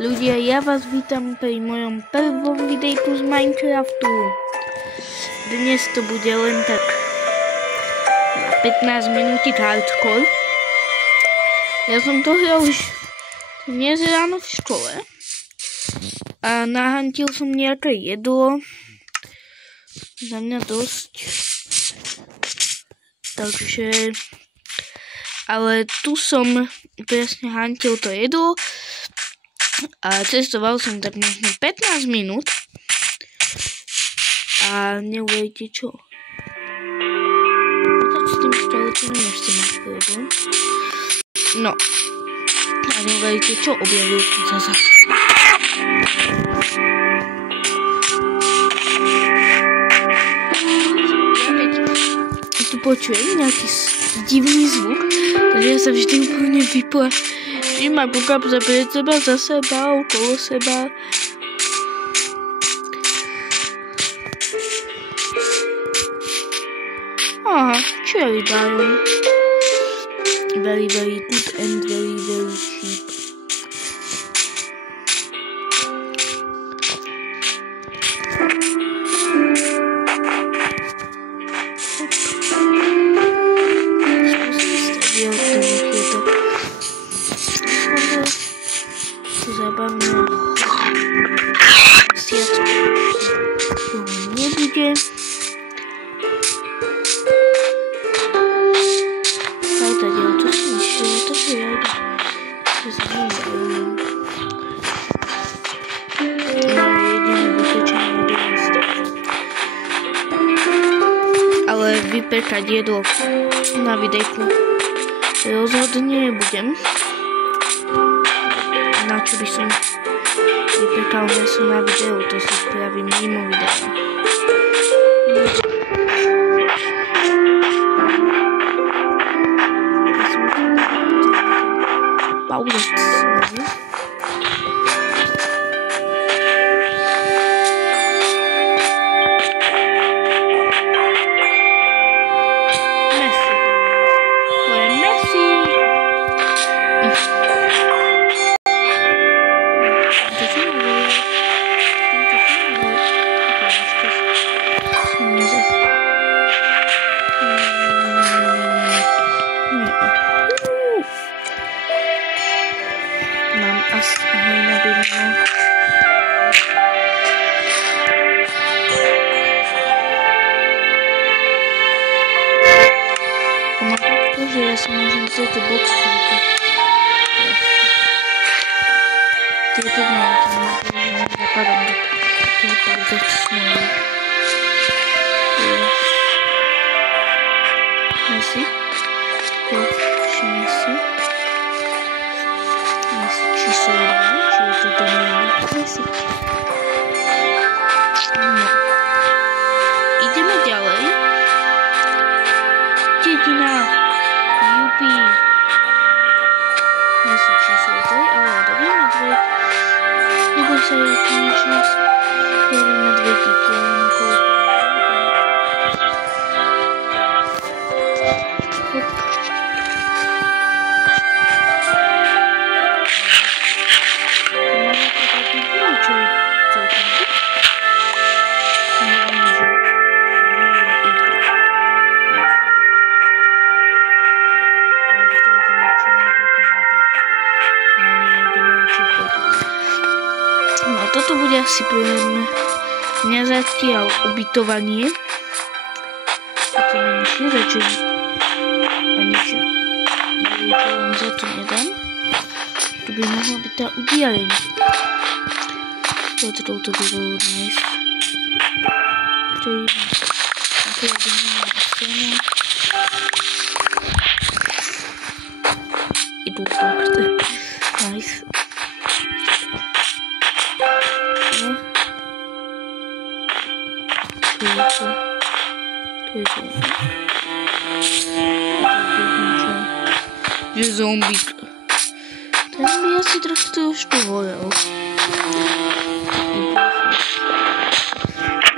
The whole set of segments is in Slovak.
Ľudia, ja vás vítam pri mojom prvom videjku z Minecraftu. Dnes to bude len tak na 15 minútik hardcore. Ja som to hral už dnes ráno v škole a nahantil som nejaké jedlo. Za mňa dosť. Takže... Ale tu som presne hantil to jedlo a cestoval som tak možno 15 minút a neuveríte čo. Tak s tým skeletom nechcem mať problém. No a neuveríte čo, objavil som sa zase. Tu počujem nejaký divný zvuk, takže ja sa vždy úplne vyplaším a kúkam sa pred seba, za seba, okolo seba. Aha, cherry biome. Very, very good and very, very cheap. Zabavné siatko to nebude. Ale tady to som išiel, takže ja idem jediné vypečenie ale vypekať jedlo na videjku rozhodne nebudem. Na čo by som vypekal meso na videu, to si spravím mimo videa. Pauza znovu. Messi. To je Messi. Mám asi nabídnu. A mám to, že ja si môžem z tejto boxky vypať. Tieto mám, zapadám do toho paradoxného. Messi. Messi. Číslo 2, či je to ten Messi. No. Ideme ďalej. Dedina. Jupi. Messi číslo 3, ale radový medveď. Neboj sa, ja konečne prvý medvedík, len okolo toho. No toto bude asi pre mňa zatiaľ ubytovanie. Toto menšie, radšej a nič len za to nedám. Tu by mohla byť tá udiareň. Toto by bolo nice. To je nakladenie na stranu. Idú fakt. Nice. Že zombík. Ten by asi trošku volel.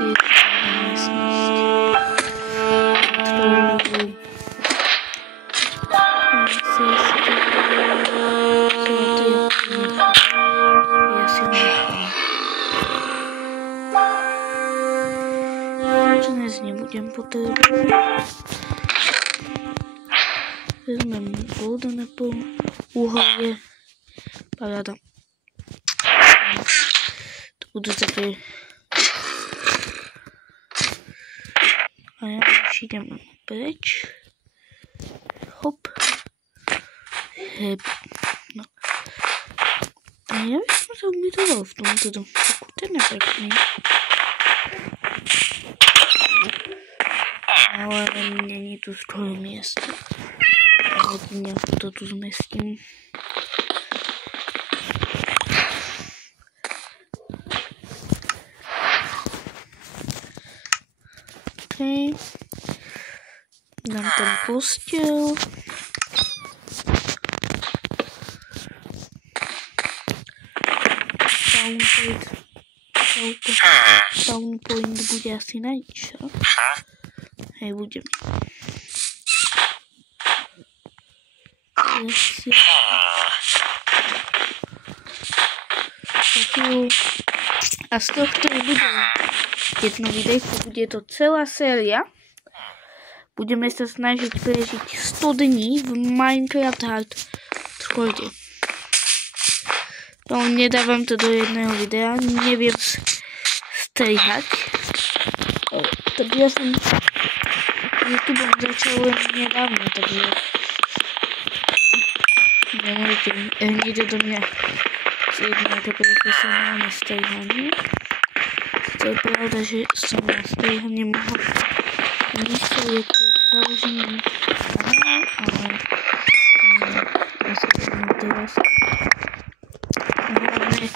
Je to miestnosť. nebudem potrebovať. Vezmem golden apple, uhlie, paráda. To budú také. A ja už idem preč. Hop. Heb. No. A ja by som sa ubytoval v tomto domčeku, ten je pekný. Ale není tu skoro miesto. Hodne to tu zmestím. OK. Dám tam postel. Spawn point bude asi najčo. Hej, budem. A z tohto bude jedno videjko, bude to celá séria. Budeme sa snažiť prežiť 100 dní v Minecraft Hardcore. No, nedávam to do jedného videa, neviem strihať. Tak ja som YouTube začal len nedávno, takže nemôžete hneď do mňa nejaké profesionálne strihanie. To je pravda, že som na strihanie mohol myslieť, keď založím kanál, ale ja sa to teraz. Hlavne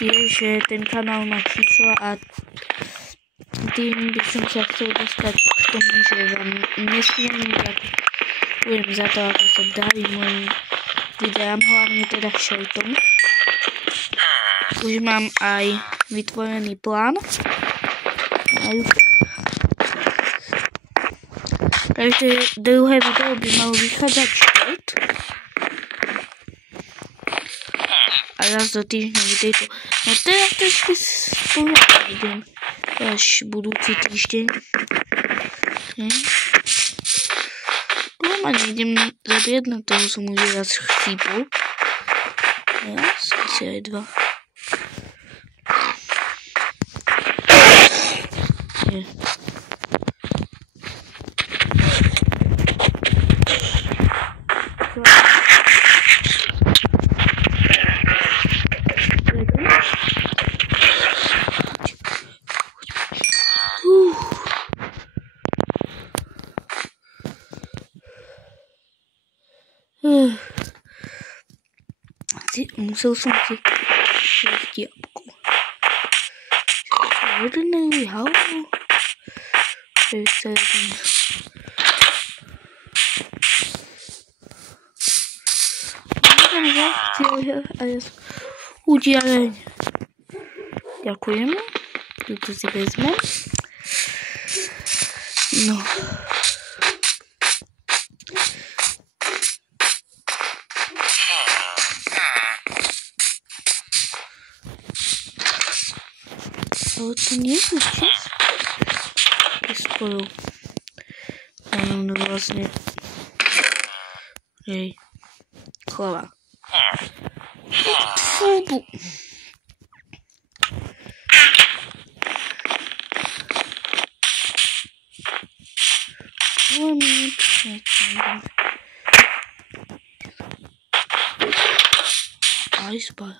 je, že ten kanál má čísla a tým by som sa chcel dostať k tomu, že vám nesmierne ďakujem za to, ako sa darí mojim videám, hlavne teda shortom. Už mám aj vytvorený plán na YouTube. Takže druhé video by malo vychádzať short. A raz do týždňa videjto. No teraz trošku spovedať idem. Až budúci týždeň. Doma nejdem zabíjať, na toho som už raz chcípol. Raz, asi aj dva. Nie. Musel som si jesť jablko. Ordinary how? Udialeň. Ďakujem. Tuto si vezmem. No. Ale to nie sú čísla. Spolu. No vlastne. Hej. Chlava. Fúbu. Ice bar.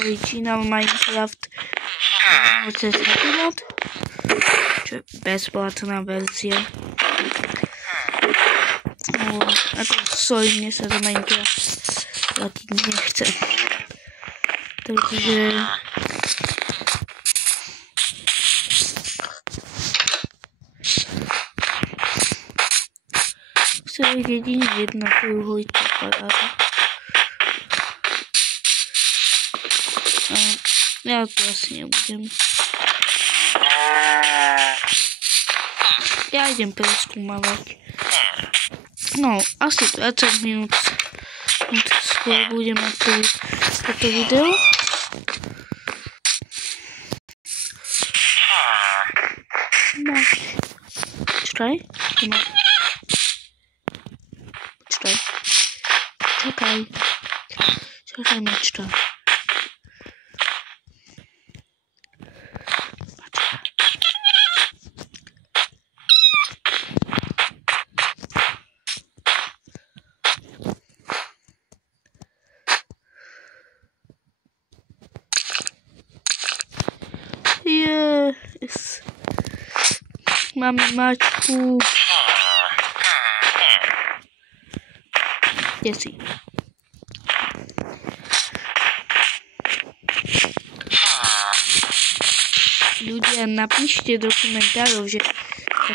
Original Minecraft cez Happy Mod, čo je bezplatná verzia. A to sorry, mne sa do Minecraft platiť nechce. Takže celý jedine jedna truhlíka paráda. Ja to asi nebudem. Ja idem preskúmavať. No, asi 20 minút skôr budem mať toto video. No. Čakaj. Čakaj, mačka. Yes. Máme mačku. Kde si? Ľudia, napíšte do komentárov, že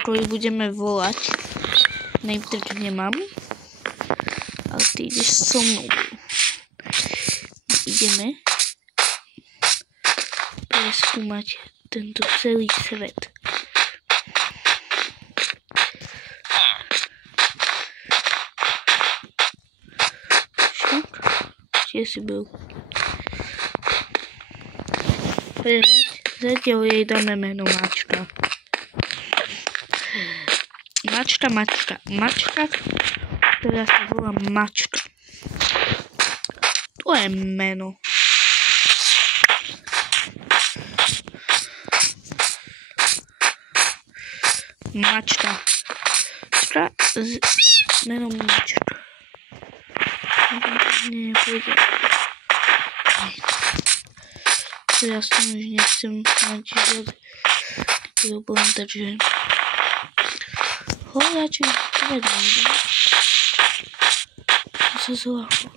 ako ju budeme volať. Name tag nemám. Ale ty ideš so mnou. Ideme preskúmať tento celý svet. Však? Kde si byl? Zatiaľ jej dáme meno Mačka. Mačka, ktorá sa volá Mačka. To je meno. Mačka. S menom Mačka. Nie, pôjde. Ja s tým už nechcem mať žiadny problém, takže ho radšej povedať. To sa zláho.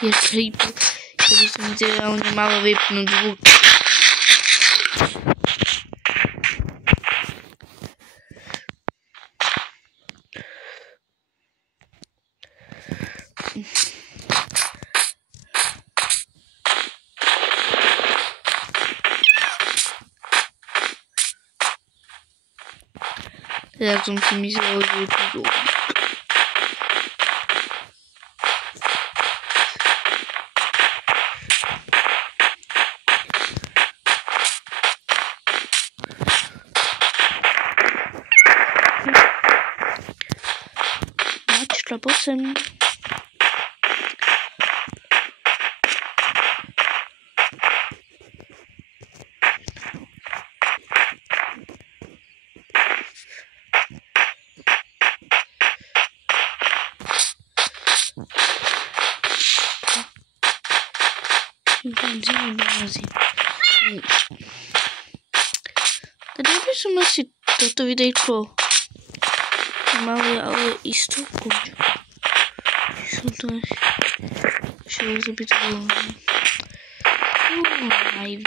Je creepy, keby som ideálne mala vypnúť zvuk. Ja som si myslel, že je to zombík. Mačka, poď sem. Tady by som asi toto videjko mali, ale isto končil. Som to šiel zabiť bolo. Naivný.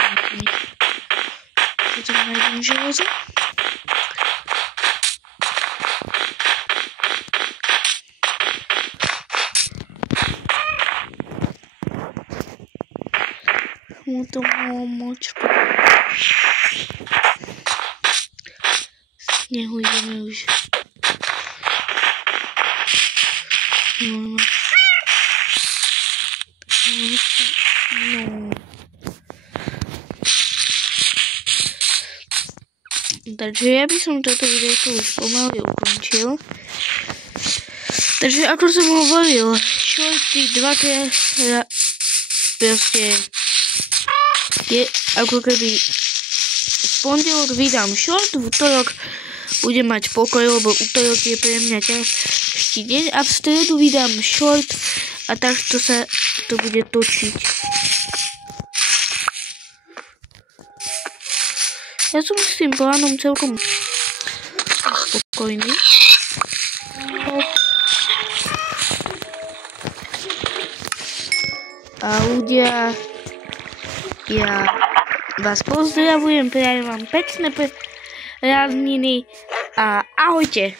Potom najdem železo. To malo močku. Z neho ideme už. No. Takže ja by som toto videjko už pomaly ukončil. Takže ako som hovoril, shorty dvakrát proste je ako keby v pondelok vydám short, v utorok budem mať pokoj, lebo utorok je pre mňa ťažký deň a v stredu vydám short a takto sa to bude točiť. Ja som s tým plánom celkom spokojný. A ľudia, ja vás pozdravujem, prajem vám pekné prázdniny a ahojte.